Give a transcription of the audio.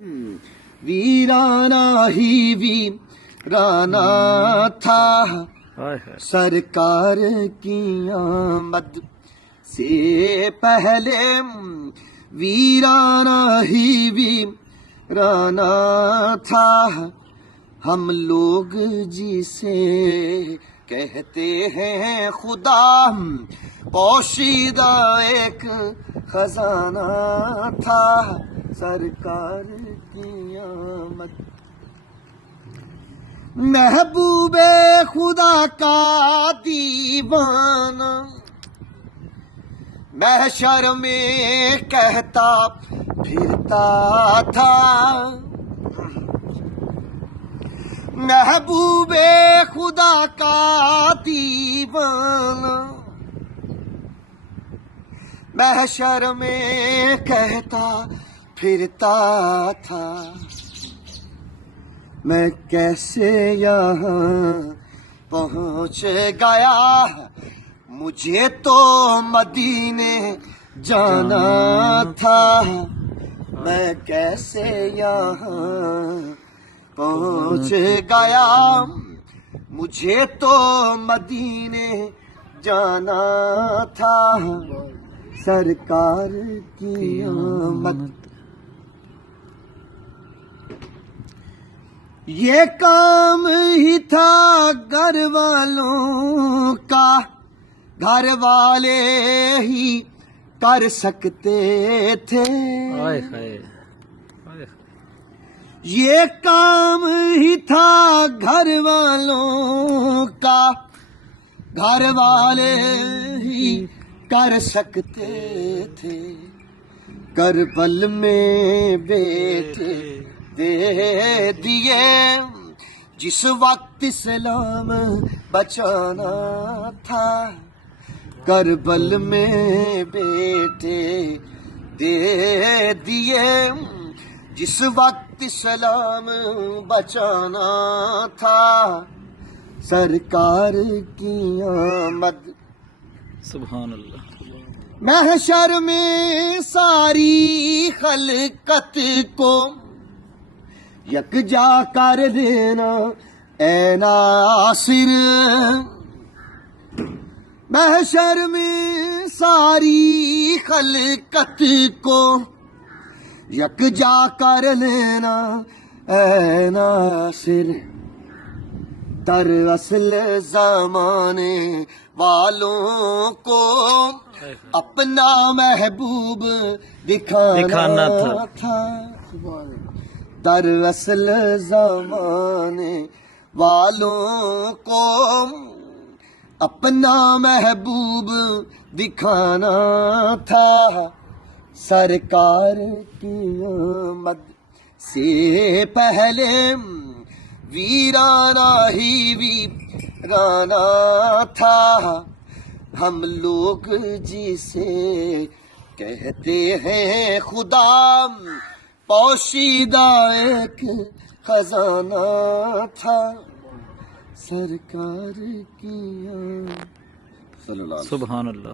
ویرانہ ہی ویرانہ تھا سرکار کی آمد سے پہلے، ویرانہ ہی ویرانہ تھا ہم لوگ جسے کہتے ہیں خدا، پوشیدہ ایک خزانہ تھا سرکار کی آمد، محبوب خدا کا دیوانہ محشر میں کہتا پھرتا تھا، محبوب خدا کا دیوانہ محشر میں کہتا پھرتا تھا، میں کیسے یہاں پہنچ گیا، مجھے تو مدینے جانا تھا، میں کیسے یہاں پہنچ گیا، مجھے تو مدینے جانا تھا سرکار کی آمد، یہ کام ہی تھا گھر والوں کا، گھر والے ہی کر سکتے تھے، یہ کام ہی تھا گھر والوں کا، گھر والے ہی کر سکتے تھے، کربل میں بیٹے دے دیے جس وقت اسلام بچانا تھا، کربل میں بیٹے دے دیے جس وقت اسلام بچانا تھا سرکار کی آمد، سبحان اللہ، محشر میں ساری خلقت کو یکجا کر دینا اے ناصر، محشر میں ساری خلقت کو یکجا کر لینا اے ناصر، در اصل زمانے والوں کو اپنا محبوب دکھانا تھا، در اصل زمانے والوں کو اپنا محبوب دکھانا تھا سرکار کی آمد سے پہلے، ویرانہ ہی ویرانہ تھا ہم لوگ جسے کہتے ہیں خدا، پوشیدہ ایک خزانہ تھا سرکار کی آمد، صلی اللہ علیہ وسلم۔ سبحان اللہ۔